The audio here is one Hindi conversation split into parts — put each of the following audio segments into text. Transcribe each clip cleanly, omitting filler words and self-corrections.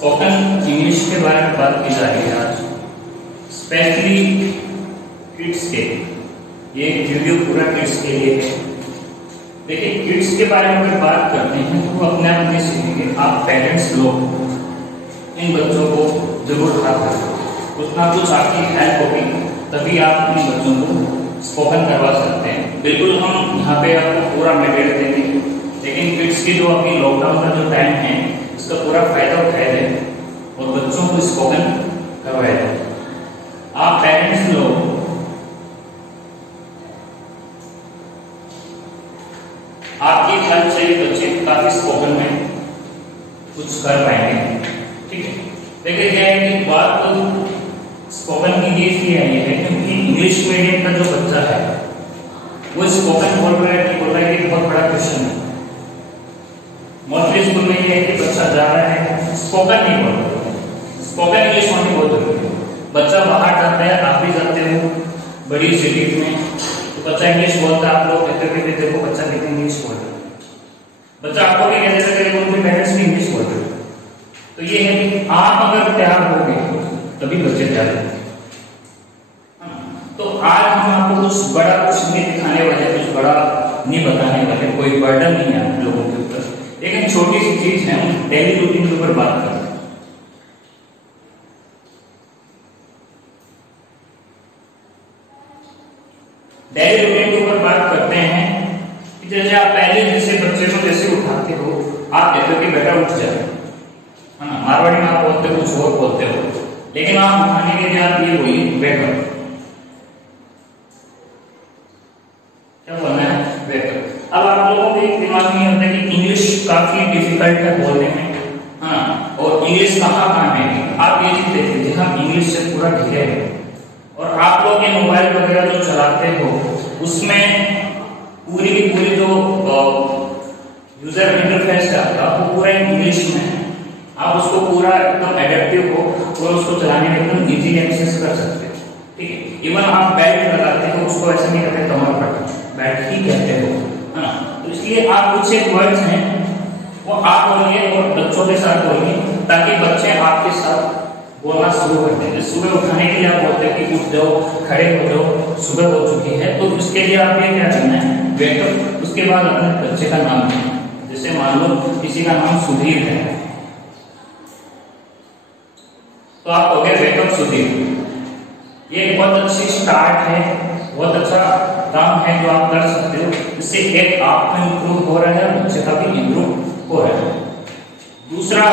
स्पोकन इंग्लिश के बारे में बात की जा रही है आज, स्पेशली किड्स के। ये वीडियो पूरा किड्स के लिए है। देखिए, किड्स के बारे में अगर बात करते हैं तो अपने आप में सीखेंगे। आप पेरेंट्स लोग इन बच्चों को जरूर रखा करें, कुछ ना कुछ आपकी हेल्प होगी तभी आप अपने बच्चों को स्पोकन करवा सकते हैं। बिल्कुल हम यहाँ पे आपको पूरा मटेरियल देंगे, लेकिन किड्स की जो अभी लॉकडाउन का जो टाइम है इसका पूरा फायदा उठाया जाए और बच्चों को स्पोकन करवाया जाए। आप पेरेंट्स लोग आपकी हेल्प से बच्चे काफी स्पोकन में कुछ कर पाएंगे। ठीक है, देखिए क्या है कि बात तो स्पोकन की इसलिए आई है क्योंकि इंग्लिश मीडियम का जो बच्चा है वो स्पोकन बोल रहा है कि बोल रहा है कि बहुत बड़ा क्वेश्चन है। मोस्टली स्कूल में ये है कि बच्चा जा रहा है स्पोकन नहीं बोल रहा, स्पोकन इंग्लिश होनी बहुत जरूरी है। बच्चा बाहर जाता है, आप भी जाते हो बड़ी सिटीज में, तो बच्चा इंग्लिश बोलता है, आप लोग कहते हो कि देखो बच्चा कितनी इंग्लिश बोल रहा है। बच्चा आपको भी कहते हैं उनके पेरेंट्स भी इंग्लिश बोल रहे हैं। तो ये है कि आप अगर तैयार होगे तभी बच्चे तैयार होंगे। तो आज हम आपको कुछ बड़ा कुछ नहीं दिखाने वाले, कुछ बड़ा नहीं बताने वाले, कोई बर्डन नहीं है आप लोगों के ऊपर, लेकिन छोटी सी चीज है, हम डेली रूटीन के ऊपर बात करते हैं। डेली रूटीन के ऊपर बात करते हैं कि जैसे आप पहले जैसे बच्चे को जैसे उठाते हो, आप कहते हो कि बेटा उठ जाए, है ना। मारवाड़ी में आप बोलते हो कुछ और बोलते हो, लेकिन आप उठाने के लिए आप ये बोलिए वेकअप। क्या बोलना है? वेकअप। अब आप लोगों के दिमाग में होता है कि इंग्लिश काफी डिफिकल्ट है बोलने में, हाँ, और इंग्लिश कहाँ है। आप ये चीज देख लीजिए, हम इंग्लिश से पूरा ढीले हैं और आप लोग ये मोबाइल वगैरह जो चलाते हो उसमें पूरी की पूरी जो यूजर इंटरफेस है आपका वो पूरा इंग्लिश में है। आप उसको पूरा एकदम एडेप्टिव हो और उसको चलाने में एकदम इजी एक्सेस कर सकते हो। ठीक है, इवन आप बेल्ट लगाते हो उसको ऐसे नहीं कहते कमर पर, बेल्ट ही कहते हो, है ना। तो इसलिए आप कुछ एक वर्ड्स हैं वो आप बोलिए और बच्चों के साथ बोलिए ताकि बच्चे आपके साथ बोलना शुरू कर देंगे। सुबह उठाने के लिए आप बोलते हैं कि उठ जाओ, खड़े हो जाओ, सुबह हो चुकी है, तो उसके लिए आप ये क्या करना है, वेकअप। उसके बाद अपने बच्चे का नाम है, जैसे मान लो किसी का नाम सुधीर है तो आप हो गए वेकअप सुधीर। ये बहुत अच्छी स्टार्ट है, बहुत अच्छा काम है जो आप कर सकते हो। इससे एक आपका इंप्रूव हो रहा है, बच्चे का भी इंप्रूव हो रहा है। दूसरा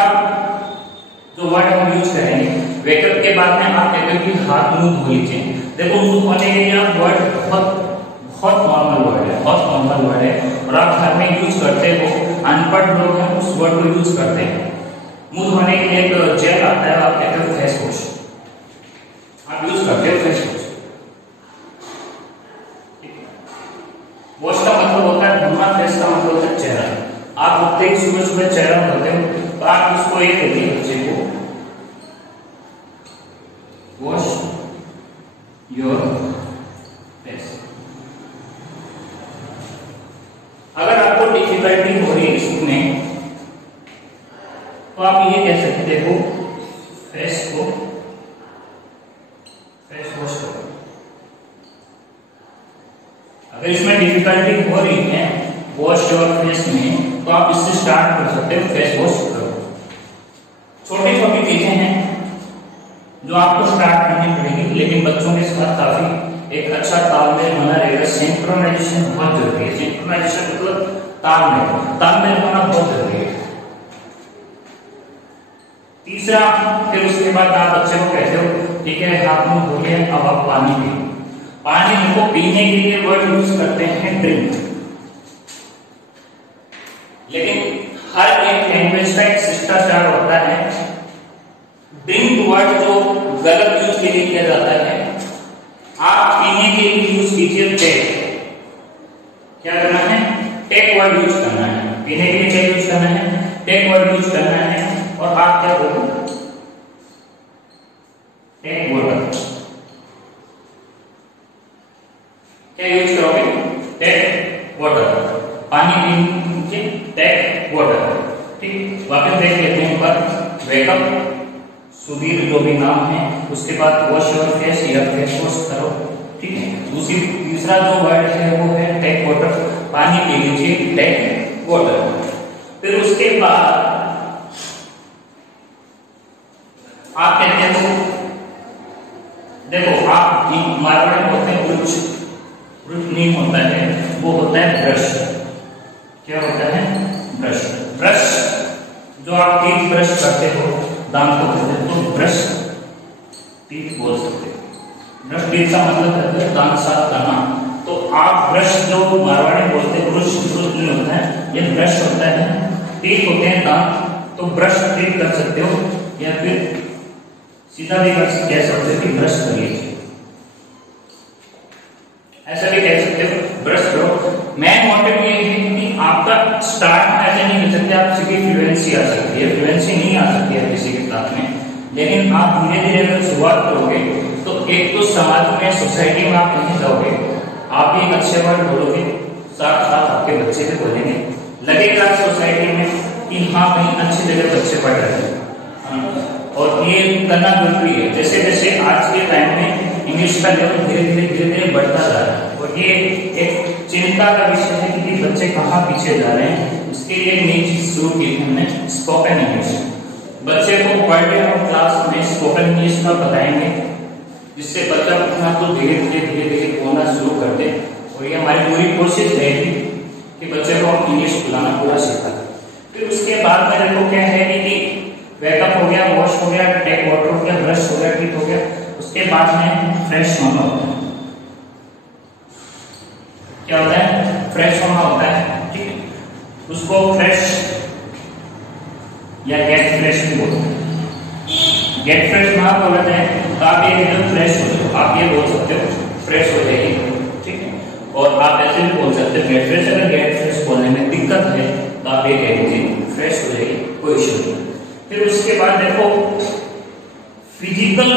जो वर्ड हम यूज करेंगे वेकअप के बाद में, आप कहते हो कि हाथ मुंह धो लीजिए। देखो, मुंह धोने के लिए आप वर्ड बहुत नॉर्मल वर्ड है, बहुत नॉर्मल वर्ड है और आप घर में यूज करते हो। अनपढ़ लोग हैं उस वर्ड को यूज करते हैं। मुंह धोने के लिए एक जेल आता है, आप कहते हो फेस वॉश, आप यूज करते हो फेस वॉश। वॉश का मतलब होता है धोना, फेस का मतलब होता है चेहरा। आप उठते ही सुबह सुबह चेहरा धोते हो तो आप उसको एक करिए बच्चे को, वॉश योर फेस। अगर आपको डिफिकल्टी हो रही है इसमें तो आप ये कह सकते हो फेस वॉश करो। अगर इसमें डिफिकल्टी हो रही है वॉश योर फेस में तो आप इससे स्टार्ट कर सकते हो, फेस वॉश करो। छोटी छोटी चीजें हैं जो आपको स्टार्ट करनी पड़ेगी, लेकिन बच्चों के साथ काफी एक अच्छा तालमेल बना रहेगा। सिंक्रोनाइजेशन बहुत जरूरी है। सिंक्रोनाइजेशन मतलब तालमेल होना बहुत जरूरी है। तीसरा, फिर उसके बाद आप बच्चे को कहते हो ठीक है हाथ मुंह धो लिया, अब आप पानी पिए। पानी को पीने के लिए वर्ड यूज करते हैं ड्रिंक, लेकिन हर एक लैंग्वेज का एक शिष्टाचार होता है। ड्रिंक वर्ड जो गलत यूज के लिए किया जाता है, आप पीने के लिए यूज कीजिए टेक। क्या करना है? टेक वर्ड यूज करना है। पीने के लिए क्या यूज करना है? टेक वर्ड यूज करना है। और आप क्या बोलो? Take word. क्या यूज करोगे? Take water. पानी पीने टेक वाटर। ठीक, वापस देख लेते हैं पर वेकअप, सुधीर जो भी नाम है, उसके बाद वॉश योर फेस या फेस वॉश करो, ठीक है। तीसरा जो वर्ड है वो है टेक वाटर, पानी पी लीजिए, टेक वाटर। फिर उसके बाद आप कहते हो, देखो आप मारवाड़ी में होते हैं ब्रुश, ब्रुश नहीं होता है, वो होता है ब्रश। क्या होता है? ब्रश। ब्रश जो आप टीथ ब्रश करते हो, दांत को करते हो, तो ब्रश टीथ बोल सकते हो। ब्रश टीथ का मतलब है दांत साफ करना। तो आप ब्रश जो मारवाड़ी बोलते हैं ब्रुश, ब्रुश नहीं होता है, ये ब्रश होता है। टीथ होते हैं दांत, तो ब्रश टीथ कर सकते हो या फिर सीधा भी कह सकते हो कि ब्रश कर लीजिए, ऐसा भी कह सकते हो ब्रश करो। मेन मोटिव ये है कि आपका स्टार्ट में ऐसे नहीं कर सकते, आप सीधी फ्लुएंसी आ सकती है, फ्लुएंसी नहीं आ सकती है किसी के साथ में, लेकिन आप धीरे धीरे अगर शुरुआत करोगे तो एक तो समाज में, सोसाइटी में आप कहीं जाओगे, आप भी एक अच्छे वर्ड बोलोगे, साथ साथ आपके बच्चे भी बोलेंगे, लगेगा सोसाइटी में कि हाँ कहीं अच्छी जगह बच्चे पढ़ रहे हैं। और ये करना जरूरी है। जैसे जैसे आज के टाइम में इंग्लिश का लेवल धीरे धीरे बढ़ता जा रहा है, और ये एक चिंता का विषय है कि बच्चे कहाँ पीछे जा रहे हैं। इसके लिए नई चीज शुरू की हमने, स्पोकन इंग्लिश। बच्चे को पर डे हम क्लास में स्पोकन इंग्लिश का बताएंगे, जिससे बच्चा अपना तो धीरे धीरे बोलना शुरू कर दे। और ये हमारी पूरी कोशिश रहेगी कि बच्चे को हम इंग्लिश बुलाना पूरा सीखा। फिर उसके बाद में देखो क्या है कि वेकअप हो गया, वॉश हो गया, टेक वाटर हो गया, ब्रश हो गया, टीथ हो गया। उसके बाद में फ्रेश होना होता है। क्या होता है? फ्रेश होना होता है, ठीक है। उसको फ्रेश या गेट फ्रेश भी बोलते हैं। गेट फ्रेश वहां बोलते हैं तो आप ये एकदम फ्रेश हो जाओ, आप ये बोल सकते हो फ्रेश हो जाएगी, ठीक है। और आप ऐसे भी बोल सकते हो गेट फ्रेश। अगर गेट फ्रेश बोलने में दिक्कत है तो आप ये कह दीजिए फ्रेश हो जाएगी, कोई इश्यू नहीं। फिर उसके बाद देखो फिजिकल,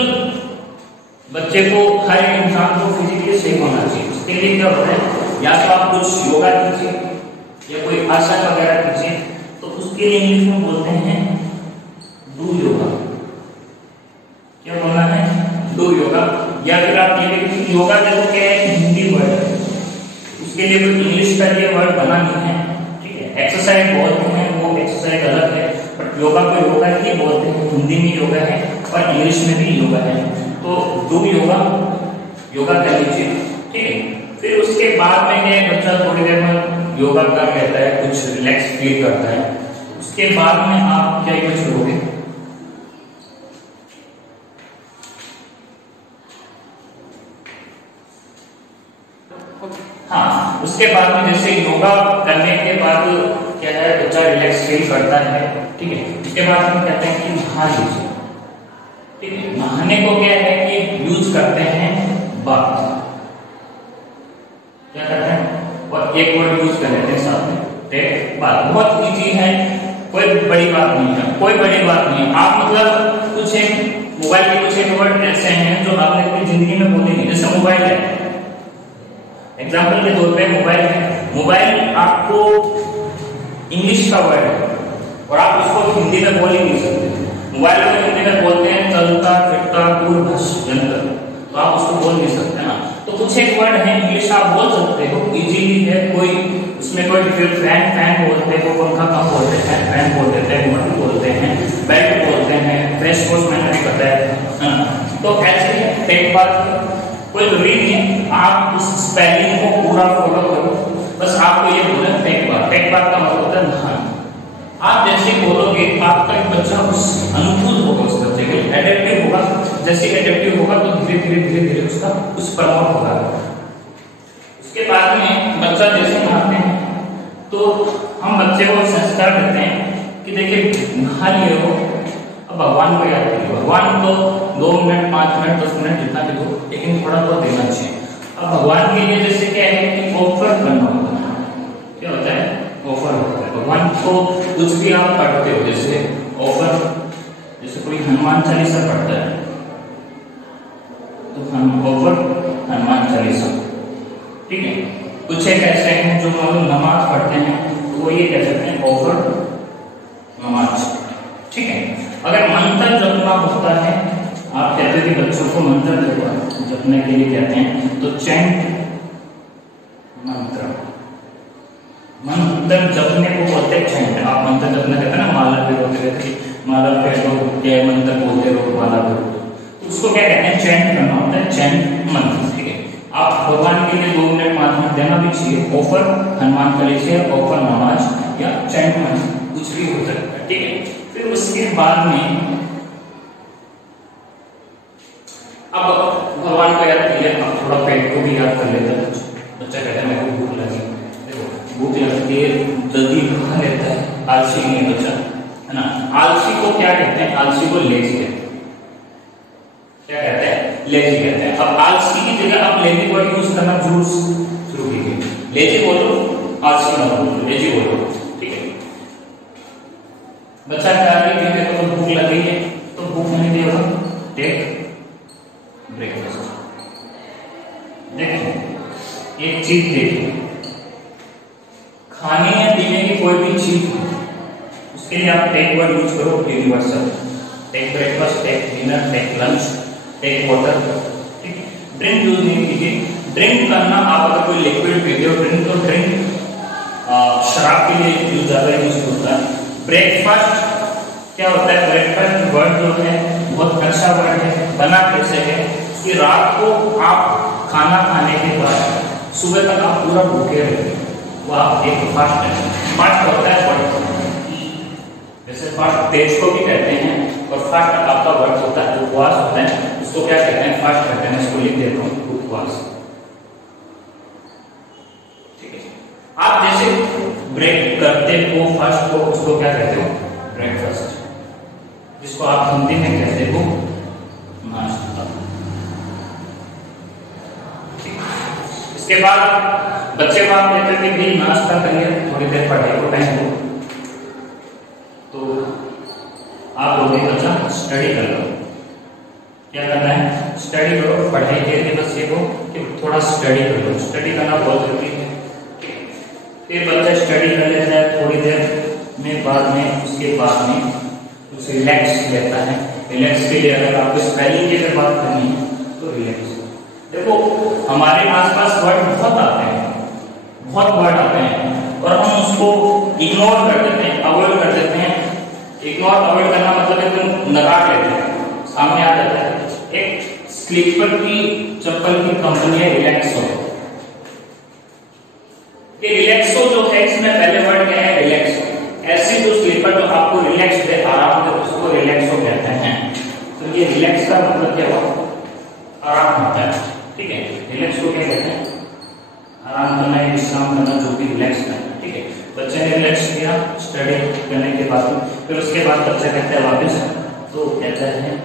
बच्चे को, हर इंसान को फिजिकली सही होना चाहिए। उसके लिए क्या होता है, या तो आप कुछ योगा कीजिए या कोई आसन वगैरह कीजिए, तो उसके लिए इंग्लिश में बोलते हैं डू योगा। क्या बोलना है? डू योगा। या फिर आप ये देखिए योगा देखो क्या है, हिंदी वर्ड है, उसके लिए कोई इंग्लिश का ये वर्ड बना नहीं है, ठीक है। एक्सरसाइज बोलते हैं, वो एक्सरसाइज अलग है, बट योगा को योगा ही बोलते हैं। हिंदी में योगा है और इंग्लिश में भी योगा है, तो डू योगा, योगा कर लीजिए, ठीक है। फिर उसके बाद में क्या, बच्चा थोड़ी देर में योगा कर लेता है, कुछ रिलैक्स फील करता है। उसके बाद में आप क्या कुछ करोगे, हाँ, उसके बाद में जैसे योगा करने के बाद क्या है, बच्चा रिलैक्स फील करता है, ठीक है। उसके बाद हम कहते हैं कि नहा लीजिए, ठीक है। नहाने को क्या है कि यूज करते हैं बाथ। क्या करते हैं, और एक वर्ड यूज कर लेते हैं साथ में, टेक बाथ। बहुत इजी है, कोई बड़ी बात नहीं है, कोई बड़ी बात नहीं है। आप मतलब कुछ मोबाइल के कुछ एक वर्ड ऐसे हैं जो आपने अपनी जिंदगी में बोले नहीं, जैसे मोबाइल है, एग्जाम्पल के तौर पे मोबाइल है। मोबाइल आपको इंग्लिश का वर्ड है और आप उसको हिंदी में बोल ही नहीं सकते। मोबाइल को हिंदी में बोलते हैं चलता फिरता दूरभाष यंत्र, तो आप उसको बोल नहीं सकते ना। तो कुछ एक वर्ड है इंग्लिश आप बोल सकते हो, इजीली है, कोई उसमें कोई फैन फैन बोलते हो, पंखा कम बोलते हैं, फैन बोल देते हैं, मोटर बोलते हैं, बेल्ट बोलते हैं, फेस वॉश मैंने नहीं पता है। तो ऐसे टेक बात कोई जरूरी नहीं है आप उस स्पेलिंग को पूरा फॉलो करो, बस आपको ये बोलना है टेक बात। टेक बात का मतलब होता है नहाना। आप जैसे बोलोगे आपका एक बच्चा उस अनुकूल होगा, उस बच्चे के एडेप्टिव होगा। जैसे एडेप्टिव होगा तो धीरे धीरे उसका उस प्रभाव होगा। उसके बाद में बच्चा जैसे नहाते हैं तो हम बच्चे को संस्कार देते हैं कि देखिए नहा लिए हो, अब भगवान को याद करिए। भगवान को 2 मिनट 5 मिनट 10 मिनट जितना भी दो, लेकिन थोड़ा बहुत देना चाहिए। अब भगवान के लिए जैसे क्या है कि ऑफर करना होता है। क्या होता है? ऑफर होता है। भगवान को कुछ भी आप पढ़ते हो, जैसे ऑफर, जैसे कोई हनुमान चालीसा पढ़ता है तो हम ऑफर हनुमान चालीसा, ठीक है। कुछ एक ऐसे हैं जो लोग नमाज पढ़ते हैं तो वो ये कह सकते हैं ऑफर नमाज, ठीक है। अगर जपना होता है, आप कहते हो कि बच्चों को मंत्र जपने के लिए कहते हैं, तो चैंट मंत्र, मंत्र जपने को बोलते हैं चैंट। आप मंत्र जपना कहते हैं ना, माला पे बोलते रहते, माला पे लोग क्या मंत्र बोलते रहो, माला पे, तो उसको क्या कहते हैं, चैंट करना होता है, चैंट मंत्र। ठीक है, आप भगवान के लिए 2 मिनट 5 मिनट देना भी चाहिए, ऑफर हनुमान चालीसा, ऑफर नमाज या चैंट मंत्र, कुछ भी हो सकता है। ठीक है, फिर उसके बाद में अब भगवान को याद किया, अब थोड़ा पेट को भी याद कर लेते हैं। बच्चा कहता है मेरे को भूख लगी, देखो भूख लगती है, जल्दी खा लेता है, आलसी नहीं है बच्चा, है ना। आलसी को क्या कहते हैं, आलसी को लेजी कहते हैं। क्या कहते हैं, लेजी कहते हैं। अब आलसी की जगह आप लेजी वर्ड यूज करना जरूर शुरू कीजिए, लेजी बोलो, आलसी मत बोलो, लेजी बोलो। ठीक है, बच्चा कह रहा है मेरे को भूख लग गई है, तो भूख नहीं दिया होगा, टेक ब्रेकफास्ट। देखो एक चीज देखिए, खाने या पीने की कोई भी चीज हो, उसके लिए आप टेक वर्ड यूज करो, universal. Take breakfast, take dinner, take lunch, take water. ठीक, ड्रिंक यूज नहीं कीजिए। ड्रिंक करना, आप अगर कोई लिक्विड पीते हो ड्रिंक, तो ड्रिंक शराब के लिए यूज ज्यादा यूज होता है। ब्रेकफास्ट क्या होता है, ब्रेकफास्ट वर्ड जो है बहुत अच्छा वर्ड है, बना कैसे है कि रात को आप खाना खाने के बाद सुबह तक आप पूरा भूखे रहे, वो आप एक फास्ट है। फास्ट होता है वर्ड, जैसे फास्ट तेज को भी कहते हैं, और फास्ट आपका वर्ड होता है उपवास होता है, उसको क्या कहते हैं, फास्ट कहते हैं। इसको लिख देता हूँ, उपवास। ठीक है, आप जैसे ब्रेक करते हो फास्ट को, उसको क्या कहते हो, ब्रेकफास्ट, जिसको आप हिंदी में कहते हो नाश्ता। इसके बाद बच्चे को आप कहते हैं कि भाई नाश्ता करिए, थोड़ी देर पढ़ाई को टाइम दो, तो आप लोग बच्चा स्टडी कर लो। क्या करना है, स्टडी करो, पढ़ाई के लिए बच्चे को कि थोड़ा स्टडी कर लो, स्टडी करना बहुत जरूरी है। फिर बच्चा स्टडी कर लेता है, थोड़ी देर में बाद में उसके बाद में कुछ रिलैक्स लेता है। रिलैक्स के लिए अगर आपको स्पेलिंग की अगर बात करनी है तो रिलैक्स। देखो हमारे आसपास वर्ड बहुत आते हैं, बहुत वर्ड आते हैं, और हम उसको इग्नोर कर देते हैं, अवॉइड कर देते हैं। इग्नोर अवॉइड करना मतलब है तुम नकार लेते हैं, सामने आ जाता है। एक स्लीपर की चप्पल की कंपनी है रिलैक्सो। ये रिलैक्सो जो है, इसमें पहले वर्ड क्या है, रिलैक्सो। ऐसी जो स्लीपर जो आपको रिलैक्स दे, आराम दे, उसको रिलैक्सो कहते हैं। तो ये रिलैक्स का मतलब क्या हुआ, आराम होता है। ठीक है, रिलैक्स को क्या कहते हैं, आराम करना, विश्राम करना, जो भी रिलैक्स करना। ठीक है, बच्चे ने रिलैक्स किया स्टडी करने के बाद, फिर उसके बाद बच्चा कहता है वापस, तो कहता है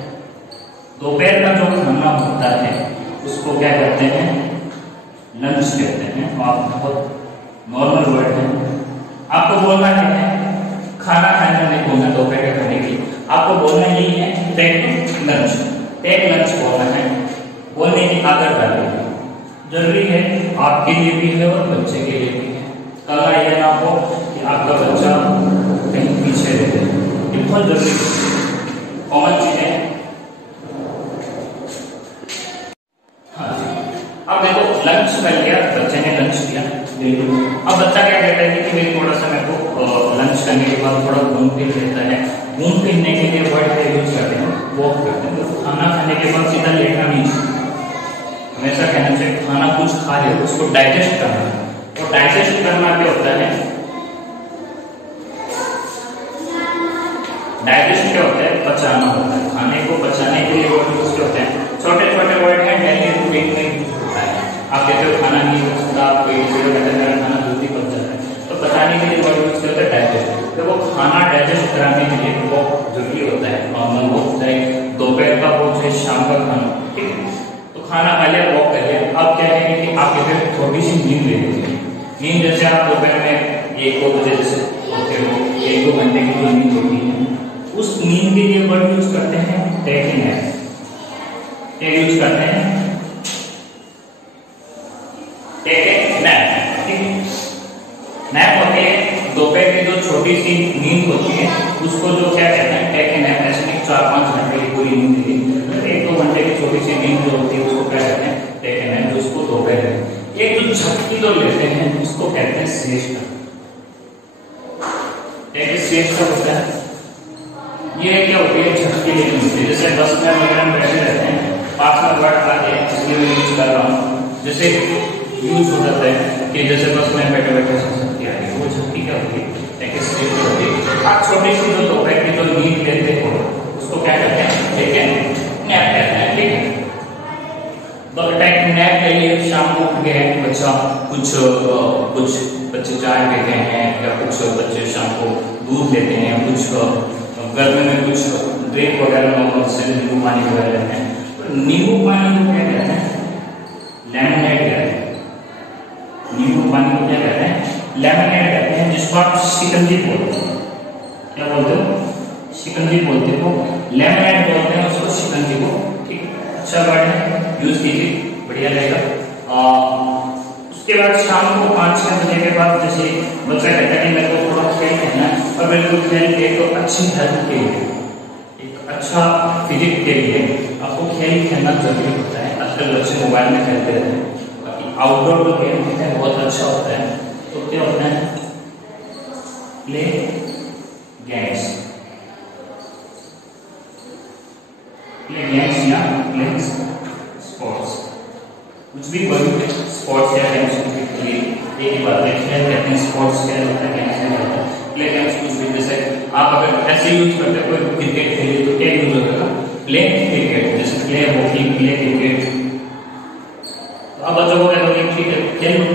दोपहर का जो खाना होता है उसको क्या कहते हैं, लंच कहते हैं। आप बहुत नॉर्मल वर्ड है, आपको बोलना है खाना खाने नहीं बोलना, दोपहर के खाने के लिए आपको बोलना ही है टेक लंच। टेक लंच बोलना है, बोलने की आदत डालिए, जरूरी है, आपके लिए भी है और बच्चे के लिए भी है। कल यह ना हो कि आपका बच्चा कहीं पीछे रह जाए, ये बहुत जरूरी है, कॉमन चीज है। हाँ जी, अब देखो लंच कर लिया, बच्चे ने लंच किया, अब बच्चा क्या कहता है कि भाई थोड़ा सा मेरे को लंच करने के बाद थोड़ा घूम फिर लेता है। घूम फिरने के लिए वर्ड का यूज करते हैं, वॉक करते हैं। तो खाना खाने के बाद सीधा लेटना नहीं, हमेशा कहना चाहिए खाना कुछ खा ले, उसको डाइजेस्ट करना है। और डाइजेस्ट करना क्या होता है, डाइजेस्ट क्या होता है, पचाना होता है। खाने को पचाने के लिए वर्ड यूज होते हैं, छोटे छोटे वर्ड हैं, डेली रूटीन में यूज होता है। आप कहते हो खाना नहीं हो सकता, आप खाना जल्दी पच जाता है, तो पचाने के लिए वर्ड यूज करते हैं डाइजेस्ट। तो वो खाना डाइजेस्ट कराने के लिए बहुत जरूरी होता है, नॉर्मल वो चाहे दोपहर का हो चाहे शाम का खाना। ठीक है, तो खाना खा लिया, वॉक कर लिया। अब क्या है कि आप कहते हो थोड़ी सी नींद ले लीजिए। नींद जैसे आप दोपहर में 1-2 बजे जैसे सोते हो, 1-2 घंटे की जो नींद होती है, उस नींद के लिए वर्ड यूज करते हैं टेकिंग नैप। क्या यूज करते हैं, टेकिंग नैप। ठीक है, नैप होते हैं दोपहर की जो छोटी सी नींद होती है उसको जो क्या कहते हैं टेक ए नैप। ऐसे नहीं 4-5 घंटे की पूरी नींद लेगी, 1-2 घंटे की छोटी सी नींद जो होती है उसको क्या कहते हैं टेक ए नैप, उसको दोपहर में। एक जो झपकी जो लेते हैं उसको कहते हैं सिएस्टा। एक सिएस्टा होता है, ये क्या होती है झपकी लेनी होती है। जैसे बस में वगैरह में बैठे रहते हैं, पास में वर्ड आ गए इसलिए मैं यूज कर रहा हूँ। जैसे यूज हो जाता है कि जैसे बस में बैठे बैठे झपकी आ रही, वो झपकी क्या होती है एक सिएस्टा होती है। आप छोटी सी जो दोपहर की जो नींद लेते हो उसको क्या कहते हैं ठीक है नैप कहते हैं। ठीक है, तो टाइम नैप के लिए शाम को उठ गए बच्चा, कुछ बच्चे चाय पीते हैं या कुछ बच्चे शाम को दूध लेते हैं, कुछ गर्मी में कुछ ड्रिंक वगैरह जैसे नींबू पानी वगैरह लेते हैं। तो नींबू पानी को क्या कहते हैं लेमनेड कहते हैं। नींबू पानी को क्या कहते हैं लेमनेड कहते हैं, जिसको आप शिकंजी बोलते हैं। क्या बोलते हो शिकंजी बोलते हो, लेमनेड बोलते हैं उसको शिकंजी को। ठीक है, अच्छा वर्ड है, यूज कीजिए, बढ़िया रहेगा। उसके बाद शाम को 5-6 बजे के बाद जैसे बच्चा कहता है कि मेरे को थोड़ा खेल खेलना है, और बिल्कुल खेल एक अच्छी हेल्थ के लिए, एक अच्छा फिजिक के लिए आपको खेल खेलना जरूरी होता है। आजकल बच्चे मोबाइल में खेलते रहते हैं, बाकी आउटडोर जो गेम होता है बहुत अच्छा होता है। तो क्या होता है प्ले गेम्स, प्ले गेम्स या प्ले स्पोर्ट्स, कुछ भी कोई स्पोर्ट्स या गेम्स के लिए एक ही बात है, खेल कहते हैं स्पोर्ट्स क्या होता है गेम्स क्या होता है प्ले गेम्स। कुछ भी जैसे आप अगर ऐसे यूज करते हैं कोई क्रिकेट खेलिए तो क्या यूज होगा प्ले क्रिकेट, जैसे प्ले हॉकी प्ले क्रिकेट। तो अब बच्चों को कहते हैं ठीक है खेल लो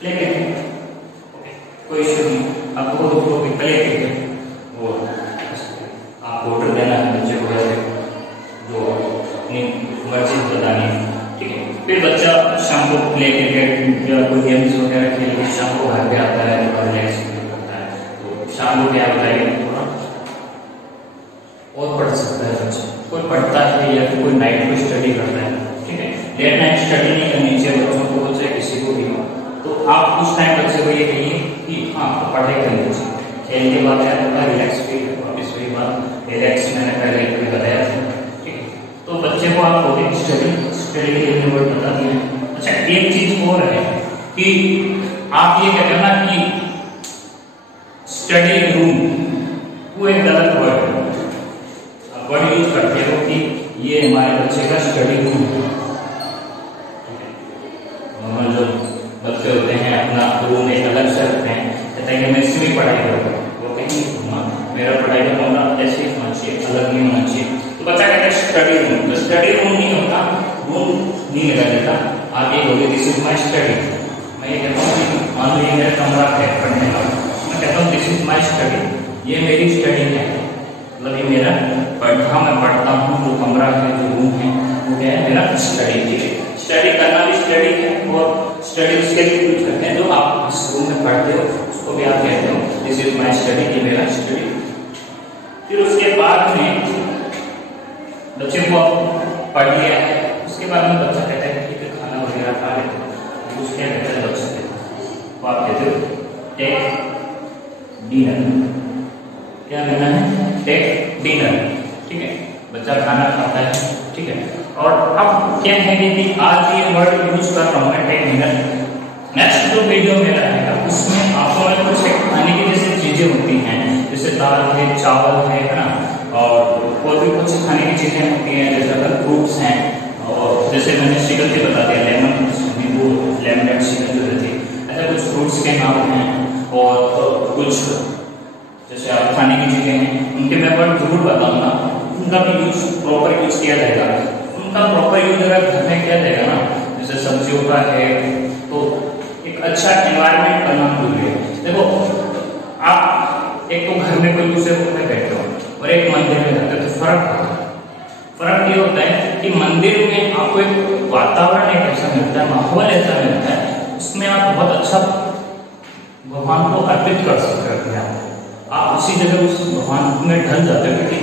प्ले क्रिकेट, कोई इश्यू नहीं, आपको प्ले क्रिकेट वो आपको ऑर्डर देना है बच्चे को जो अपनी मर्जी बतानी है। ठीक है, फिर बच्चा शाम को प्ले क्रिकेट या कोई गेम्स वगैरह खेल के शाम को घर पे आता है और रिलैक्स करता है। तो शाम को क्या बताइए थोड़ा और पढ़ सकता है बच्चा, कोई पढ़ता है या फिर कोई नाइट में स्टडी करता है। ठीक है, लेट नाइट स्टडी नहीं करनी चाहिए बच्चों को, चाहे किसी को भी हो। तो आप उस टाइम बच्चे को ये कहिए कि हाँ पढ़ाई करनी चाहिए, खेल के बाद क्या होगा रिलैक्स फील, वापस वही बात रिलैक्स मैंने पहले ही बताया था। ठीक है, तो बच्चे को आप बोले स्टडी के लिए वर्ड बता दिया। अच्छा, एक चीज और है कि आप ये कहते हैं ना कि स्टडी रूम, वो एक गलत वर्ड है। आप वर्ड यूज करते हो कि ये हमारे बच्चे का स्टडी रूम है। नॉर्मल जो बच्चे होते हैं अपना रूम एक अलग से रखते हैं, कहते हैं कि मैं इसमें पढ़ाई करूँगा, वो कहीं मेरा पढ़ाई का कमरा ऐसे ही होना चाहिए, अलग नहीं होना चाहिए। तो बच्चा कहता है स्टडी रूम, तो स्टडी रूम नहीं होता, रूम नहीं लगा देता। आप ये बोले दिस इज माई स्टडी, मैं ये कहता हूँ कि मान लो ये मेरा कमरा है पढ़ने का, मैं कहता हूँ दिस इज माई स्टडी, ये मेरी स्टडी है, मतलब ये मेरा पढ़ा मैं पढ़ता हूँ, जो कमरा है जो रूम है वो क्या है मेरा स्टडी। ठीक है, स्टडी करना भी स्टडी है, और स्टडी उसके लिए यूज करते हैं जो आप इस रूम में पढ़ते हो उसको भी आप कहते हो दिस इज माई स्टडी, ये मेरा स्टडी। फिर उसके बाद में बच्चे को पढ़ लिया है, उसके बाद में बच्चा कहता है ठीक है खाना वगैरह खा लेते हैं, कुछ क्या कहता है बच्चा तो आप कहते हो टेक डिनर, क्या कहना है टेक डिनर। ठीक है, बच्चा खाना खाता है। ठीक है, और अब क्या है कि आज ये वर्ड यूज कर रहा हूँ मैं टेक डिनर। नेक्स्ट जो वीडियो मेरा है उसमें आपको मैं कुछ खाने की जैसे चीजें होती हैं, जैसे दाल है चावल है ना, और भी कुछ खाने की चीजें होती हैं, जैसे अगर फ्रूट्स हैं, और जैसे मैंने शिकंजी बता दिया लेमन नींबू लेमनेड शिकंजी रहती है, ऐसे कुछ फ्रूट्स के नाम हैं, और कुछ जैसे आप खाने की चीजें हैं उनके मैं वर्ड जरूर बताऊंगा, उनका भी यूज प्रॉपर यूज किया जाएगा। उनका प्रॉपर यूज अगर घर में किया जाएगा ना, जैसे सब्जियों का है तो एक अच्छा एनवायरनमेंट बनना जरूरी है। देखो आप एक तो घर में कोई दूसरे रूम में बैठे हो और एक मंदिर में जाते हो, तो फर्क ये होता है कि मंदिर में आपको एक वातावरण एक ऐसा मिलता है, माहौल ऐसा मिलता है, उसमें आप बहुत अच्छा भगवान को अर्पित कर सकते हो। आप उसी जगह उस भगवान में ढल जाते हो कि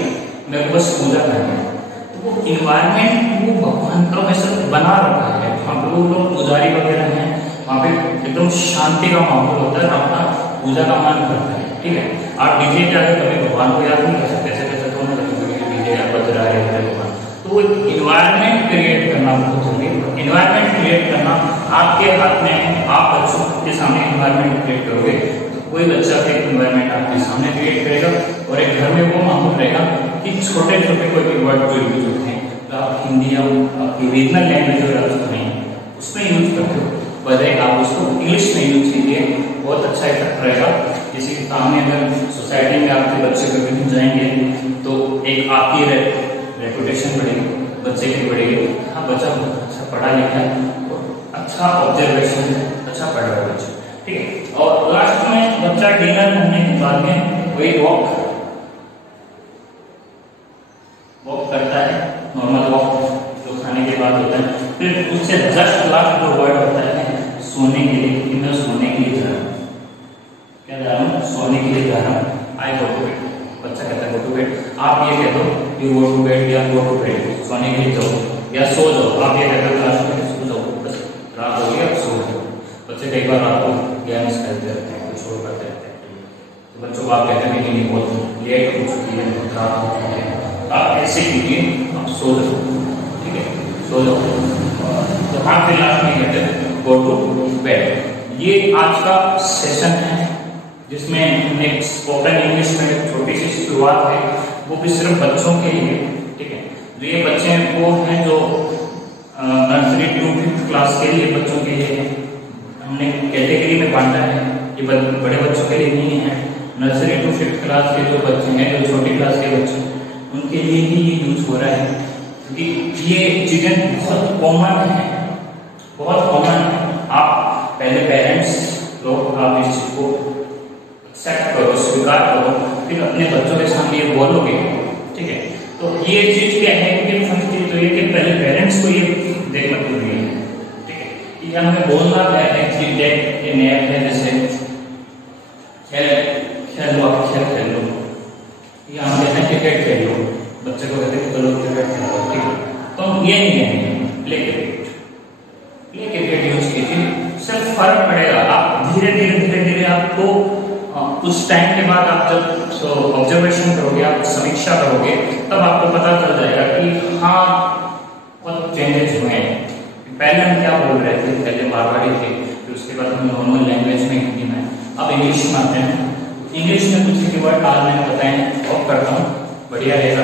मेरे को बस पूजा करनी है, तो वो इन्वायरमेंट वो भगवान का वैसे बना रखा है। वहाँ पे वो लोग पुजारी वगैरह हैं, वहाँ पे एकदम शांति का माहौल होता है, अपना पूजा का मन करता है, ठीक है। आप डीजे के आगे कभी भगवान को याद नहीं कर सकते, कैसे तो डीजे या बज रहा है भगवान। तो वो इन्वायरमेंट क्रिएट करना बहुत जरूरी है। इन्वायरमेंट क्रिएट करना आपके हाथ में है। आप बच्चों के सामने इन्वायरमेंट क्रिएट करोगे तो कोई बच्चा एक इन्वायरमेंट आपके सामने क्रिएट करेगा और एक घर में वो माहौल रहेगा कि छोटे छोटे कोई भी वर्ड जो यूज होते हैं तो आप हिंदी या आपकी रीजनल लैंग्वेज जो रखते हैं उसमें यूज करते हो, बजाय आप उसको इंग्लिश में यूज कीजिए, बहुत अच्छा इफेक्ट रहेगा। किसी के सामने अगर सोसाइटी में आपके बच्चे कभी जाएंगे तो एक आपकी रेपुटेशन बढ़ेगी, बच्चे की बढ़ेगी। हाँ, बच्चा बहुत अच्छा पढ़ा लिखा है, अच्छा ऑब्जर्वेशन है, अच्छा पढ़ रहा है बच्चा, ठीक है। और लास्ट में बच्चा डिनर करने के बाद में वही वॉक करता है, नॉर्मल वॉक जो खाने के बाद होता है। फिर उससे जस्ट लास्ट जो वर्ड होता है सोने के लिए, कि मैं सोने के लिए जा रहा हूँ, क्या जा रहा हूँ, सोने के लिए जा रहा हूँ, आई गो टू बेड। बच्चा कहता है गो टू बेड, आप ये कह दो यू गो टू बेड या गो टू बेड, सोने के लिए जाओ या सो जाओ। आप ये कहते हो क्लास में सो जाओ, बस रात हो गई अब सो जाओ। बच्चे कई बार आपको गेम्स खेलते रहते हैं, कुछ और करते रहते हैं, तो बच्चों को आप कहते हैं कि नहीं बहुत लेट हो चुकी है, बहुत रात हो चुकी है, आप ऐसे कीजिए, आप सो जाओ, ठीक है, सो जाओ। तो आप फिर लास्ट में कहते हैं गो टू बेड। ये आज का सेशन है जिसमें हमने स्पोकन इंग्लिश में छोटी सी शुरुआत है, वो भी सिर्फ बच्चों के लिए, ठीक है। जो ये बच्चे वो हैं जो नर्सरी टू 5th क्लास के लिए बच्चों के लिए हमने कैटेगरी में बांटा है। ये बड़े बच्चों के लिए नहीं है, नर्सरी टू 5th क्लास के जो बच्चे हैं, जो छोटी क्लास के बच्चे उनके लिए ही ये यूज हो रहा है, क्योंकि ये चीजें बहुत कॉमन है, बहुत कॉमन है। आप पहले पेरेंट्स लोग आप इस चीज को एक्सेप्ट करो, स्वीकार करो, फिर अपने बच्चों के सामने ये बोलोगे, ठीक है। तो ये चीज क्या है कि फर्स्ट तो ये कि पहले पेरेंट्स को ये देखना जरूरी है, ठीक है। कि हमें बोलना क्या है कि ये नया है, जैसे खेल लो, आप खेल लो, या हम कहते हैं क्रिकेट खेल लो, बच्चे को कहते हैं चलो क्रिकेट खेल लो, ठीक है। तो हम ये नहीं कहेंगे प्ले क्रिकेट यूज कीजिए, सिर्फ फर्क पड़ेगा। आप धीरे धीरे आपको उस टाइम के बाद आप जब ऑब्जर्वेशन करोगे, आप समीक्षा करोगे, तब आपको पता चल जाएगा कि हाँ बहुत चेंजेस हुए हैं। पहले हम क्या बोल रहे थे, पहले मारवाड़ी थे, फिर उसके बाद हम नॉर्मल लैंग्वेज में हिंदी में, अब इंग्लिश में आते हैं। इंग्लिश में कुछ कीवर्ड आज मैंने बताए और करता हूँ, बढ़िया रहेगा।